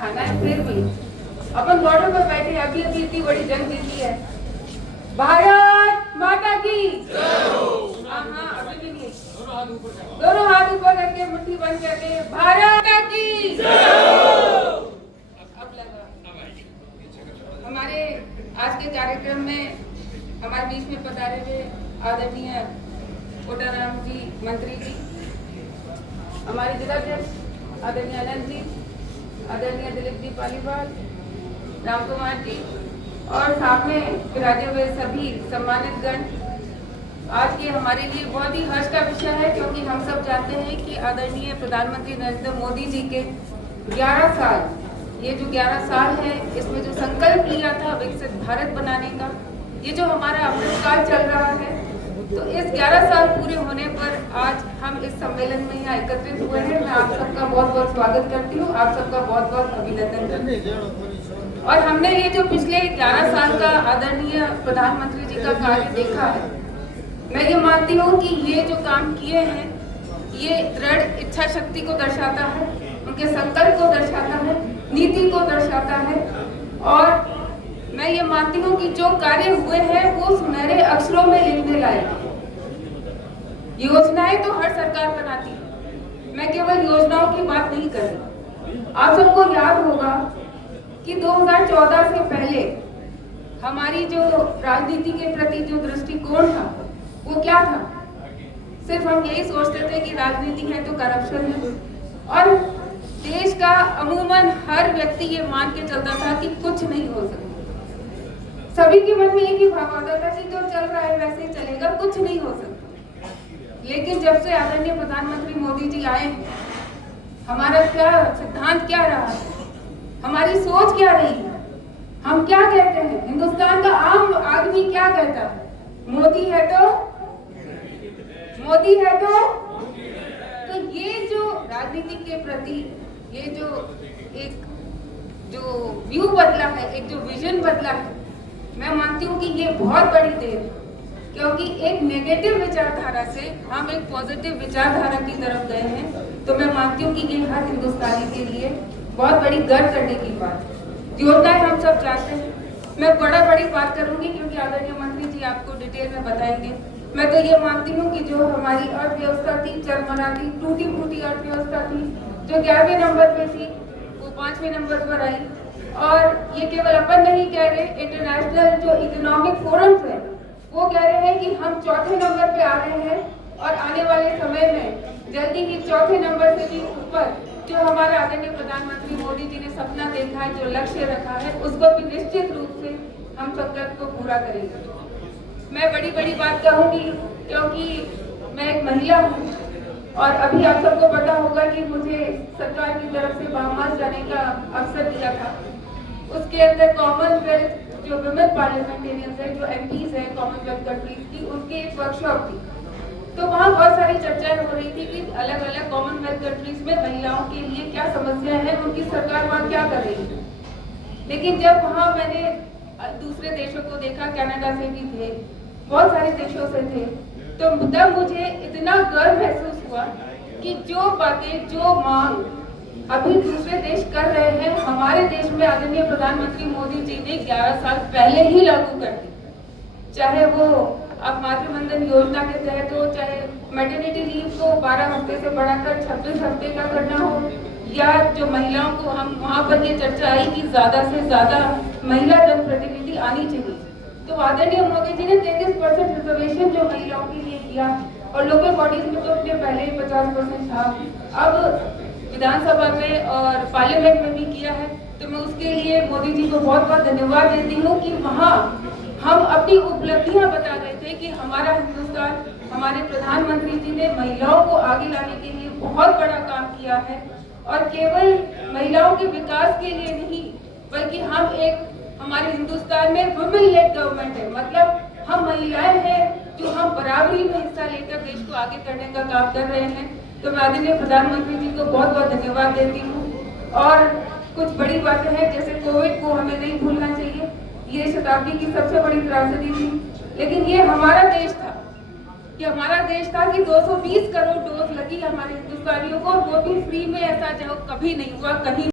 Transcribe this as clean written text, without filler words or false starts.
खाना है, फिर भी अपन बॉर्डर पर बैठे अभी अभी इतनी बड़ी जंग जीती है। भारत माता की जय हो। हाँ अभी भी नहीं, दोनों हाथ ऊपर करके मुट्ठी बंद करके भारत माता की जय हो। अब लगा हमारे आज के कार्यक्रम में हमारे बीच में पधारे हुए आदरणीय कोटाराम जी मंत्री जी, हमारे जिलाध्यक्ष आदरणीय अनंत जी, आदरणीय दिलीप जी पालीवाल, राम कुमार जी और साथ में विराजे हुए सभी सम्मानित गण। आज के हमारे लिए बहुत ही हर्ष का विषय है, क्योंकि हम सब जानते हैं कि आदरणीय प्रधानमंत्री नरेंद्र मोदी जी के 11 साल, ये जो 11 साल है, इसमें जो संकल्प लिया था विकसित भारत बनाने का, ये जो हमारा अमृतकाल चल रहा है, तो इस 11 साल पूरे होने पर आज हम इस सम्मेलन में यहाँ एकत्रित हुए हैं। मैं आप सबका बहुत बहुत स्वागत करती हूँ, आप सबका बहुत बहुत अभिनंदन करती हूँ। और हमने ये जो पिछले 11 साल का आदरणीय प्रधानमंत्री जी का कार्य देखा है, मैं ये मानती हूँ कि ये जो काम किए हैं, ये दृढ़ इच्छा शक्ति को दर्शाता है, उनके संकल्प को दर्शाता है, नीति को दर्शाता है। और मैं ये मानती हूँ कि जो कार्य हुए हैं वो सुनहरे अक्षरों में लिखने लायक। योजनाएं तो हर सरकार बनाती है, मैं केवल योजनाओं की बात नहीं कर रही। आप सबको याद होगा कि 2014 से पहले हमारी जो राजनीति के प्रति जो दृष्टिकोण था वो क्या था? सिर्फ हम यही सोचते थे कि राजनीति है तो करप्शन है, और देश का अमूमन हर व्यक्ति ये मान के चलता था कि कुछ नहीं हो सकता। सभी के मन में एक ही भाव आता था कि जो चल रहा है वैसे ही चलेगा, कुछ नहीं हो सकता। लेकिन जब से आदरणीय प्रधानमंत्री मोदी जी आए, हमारा क्या सिद्धांत क्या रहा है, हमारी सोच क्या रही है, हम क्या कहते हैं, हिंदुस्तान का आम आदमी क्या कहता है, मोदी है तो ये जो राजनीति के प्रति ये जो एक जो व्यू बदला है, एक जो विजन बदला है, मैं मानती हूँ कि ये बहुत बड़ी देर है, क्योंकि एक नेगेटिव विचारधारा से हम एक पॉजिटिव विचारधारा की तरफ गए हैं। तो मैं मानती हूँ कि ये हर हिंदुस्तानी के लिए बहुत बड़ी गर्व करने की बात है। योजनाएं हम सब जानते हैं, मैं बड़ी बात करूंगी क्योंकि आदरणीय मंत्री जी आपको डिटेल में बताएंगे। मैं तो ये मानती हूँ कि जो हमारी अर्थव्यवस्था थी, चरमरा थी, टूटी फूटी अर्थव्यवस्था थी, जो 11वें नंबर पे थी वो 5वें नंबर पर आई। और ये केवल अपन नहीं कह रहे, इंटरनेशनल जो इकोनॉमिक फोरम्स है वो कह रहे हैं कि हम 4थे नंबर पे आ रहे हैं, और आने वाले समय में जल्दी ही 4थे नंबर से भी ऊपर जो हमारा आदरणीय प्रधानमंत्री मोदी जी ने सपना देखा है, जो लक्ष्य रखा है, उसको भी निश्चित रूप से हम संकल्प को पूरा करेंगे। मैं बड़ी बात कहूंगी क्योंकि मैं एक महिला हूँ, और अभी आप सबको पता होगा कि मुझे सरकार की तरफ से बहामास जाने का अवसर दिया था। उसके अंदर कॉमनवेल्थ जो विमेन पार्लियामेंटेरियंस है, जो एमपीज हैं कॉमनवेल्थ कंट्रीज की, उनकी एक वर्कशॉप थी। तो वहाँ बहुत सारी चर्चाएं हो रही थी कि अलग अलग कॉमनवेल्थ कंट्रीज में महिलाओं के लिए क्या समस्याएं हैं, उनकी सरकार वहाँ क्या कर रही है। लेकिन जब वहाँ मैंने दूसरे देशों को देखा, कनाडा से भी थे, बहुत सारे देशों से थे, तो तब मुझे इतना गर्व महसूस हुआ कि जो बातें, जो मांग अभी दूसरे देश कर रहे हैं, हमारे देश में आदरणीय प्रधानमंत्री मोदी जी ने 11 साल पहले ही लागू कर दी। चाहे वो अब मातृवंदन योजना के तहत हो, चाहे मैटरनिटी लीव को 12 हफ्ते से बढ़ाकर 26 हफ्ते का करना हो, या जो महिलाओं को हम वहाँ पर ये चर्चा आई कि ज्यादा से ज्यादा महिला जनप्रतिनिधि आनी चाहिए। तो आदरणीय मोदी जी ने 33% रिजर्वेशन जो महिलाओं के लिए किया, और लोकल बॉडीज में तो अपने पहले ही 50% था, अब विधानसभा में और पार्लियामेंट में भी किया है। तो मैं उसके लिए मोदी जी को बहुत बहुत धन्यवाद देती हूँ कि वहाँ हम अपनी उपलब्धियां बता रहे थे कि हमारा हिंदुस्तान, हमारे प्रधानमंत्री जी ने महिलाओं को आगे लाने के लिए बहुत बड़ा काम किया है। और केवल महिलाओं के विकास के लिए नहीं, बल्कि हम एक हमारे हिंदुस्तान में वुमेन लेड गवर्नमेंट है, मतलब हम महिलाएं हैं जो हम बराबरी में हिस्सा लेकर देश को आगे करने का काम कर रहे हैं। तो मैं आदरणीय प्रधानमंत्री जी को बहुत बहुत धन्यवाद देती हूँ। और कुछ बड़ी बातें हैं, जैसे कोविड को हमें नहीं भूलना चाहिए, ये शताब्दी की सबसे बड़ी त्रासदी थी, लेकिन ये हमारा देश था, कि 220 करोड़ डोज लगी हमारे हिंदुस्तानियों को, वो भी फ्री में। ऐसा जो कभी नहीं हुआ कहीं।